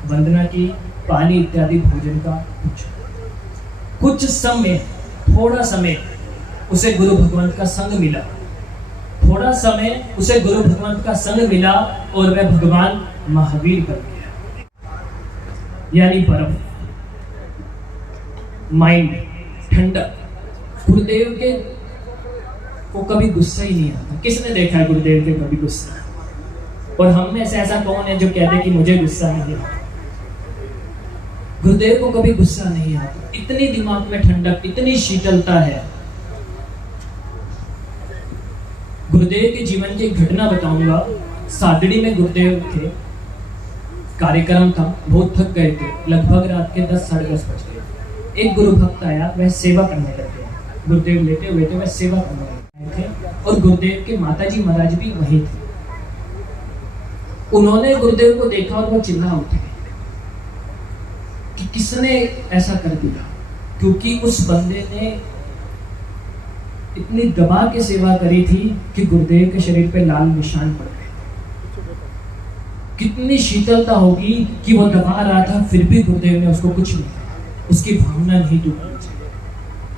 वंदना की, पानी इत्यादि भोजन का कुछ समय, थोड़ा समय उसे गुरु भगवंत का संग मिला, थोड़ा समय उसे गुरु भगवंत का संग मिला और वह भगवान महावीर बन गया। यानी बर्फ, माइंड, ठंडक। गुरुदेव के को कभी गुस्सा ही नहीं आता। किसने देखा है गुरुदेव के कभी गुस्सा? और हम में से ऐसा कौन है जो कहते कि मुझे गुस्सा नहीं आता? गुरुदेव को कभी गुस्सा नहीं आता। इतनी दिमाग में ठंडक, इतनी शीतलता है। गुरुदेव के जीवन की एक घटना बताऊंगा। सादड़ी में गुरुदेव थे, कार्यक्रम था, बहुत थक गए थे, लगभग रात के 10 साढ़े 10 बज गए। एक गुरु भक्त आया, वह सेवा करने लगे। गुरुदेव लेटे हुए थे, वह सेवा करने लगे थे और गुरुदेव के माताजी महाराज भी वहीं थे। उन्होंने गुरुदेव को देखा और वो चिल्ला उठे कि किसने ऐसा कर दिया, क्योंकि उस बंदे ने इतनी दबा के सेवा करी थी कि गुरुदेव के शरीर पे लाल निशान पड़ गए। कितनी शीतलता होगी कि वो दबा रहा था, फिर भी गुरुदेव ने उसको कुछ नहीं कहा, उसकी भावना नहीं टूटी।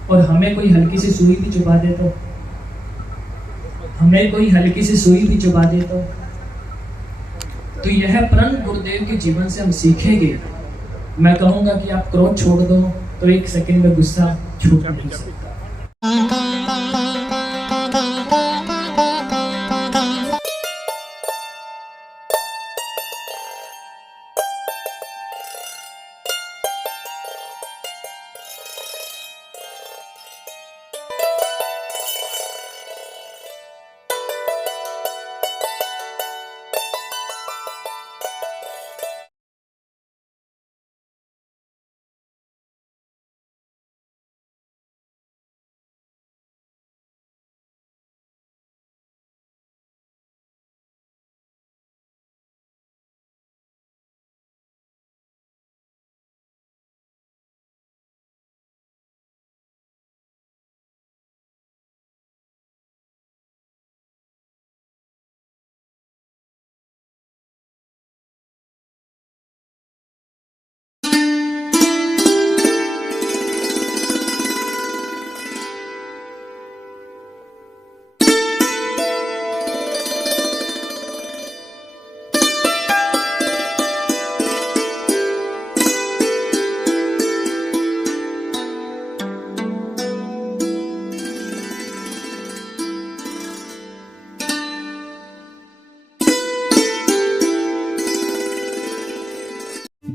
और हमें कोई हल्की सी सुई भी चुभा दे तो, हमें कोई हल्की सी सुई भी चुभा दे तो यह प्रण गुरुदेव के जीवन से हम सीखेंगे। मैं कहूंगा कि आप क्रोध छोड़ दो तो एक सेकंड में गुस्सा छूट नहीं सकता।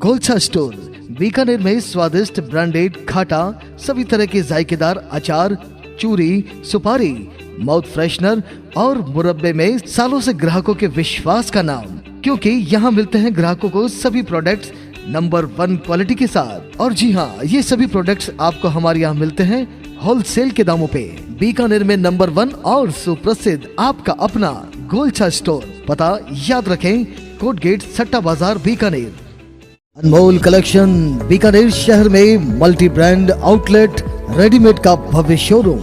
गोलछा स्टोर बीकानेर में स्वादिष्ट ब्रांडेड खाटा, सभी तरह के जायकेदार अचार, चूरी, सुपारी, माउथ फ्रेशनर और मुरब्बे में सालों से ग्राहकों के विश्वास का नाम, क्योंकि यहाँ मिलते हैं ग्राहकों को सभी प्रोडक्ट्स नंबर 1 क्वालिटी के साथ। और जी हाँ, ये सभी प्रोडक्ट्स आपको हमारे यहाँ मिलते हैं होलसेल के दामों पे। बीकानेर में नंबर 1 और सुप्रसिद्ध आपका अपना गोलछा स्टोर। पता याद रखें, कोट गेट, सट्टा बाजार, बीकानेर। अनमोल कलेक्शन बीकानेर शहर में मल्टी ब्रांड आउटलेट, रेडीमेड का भव्य शोरूम,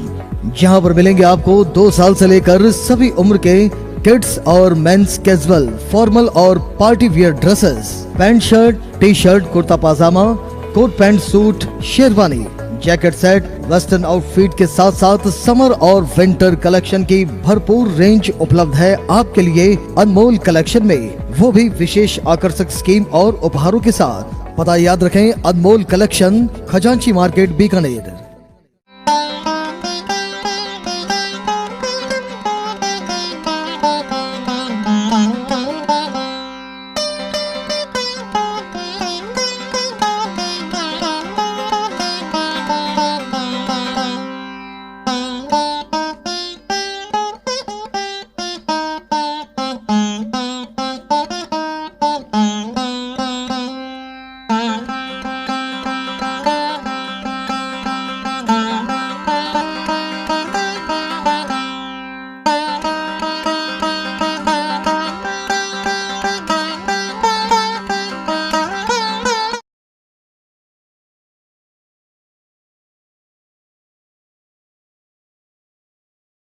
जहां पर मिलेंगे आपको 2 साल से लेकर सभी उम्र के किड्स और मेंस कैजुअल, फॉर्मल और party wear dresses, pant shirt, T shirt, kurta pyjama, coat pant suit, sherwani, jacket set, western outfit के साथ साथ समर और विंटर कलेक्शन की भरपूर रेंज उपलब्ध है आपके लिए अनमोल कलेक्शन में, वो भी विशेष आकर्षक स्कीम और उपहारों के साथ। पता याद रखें, अनमोल कलेक्शन, खजांची मार्केट, बीकानेर।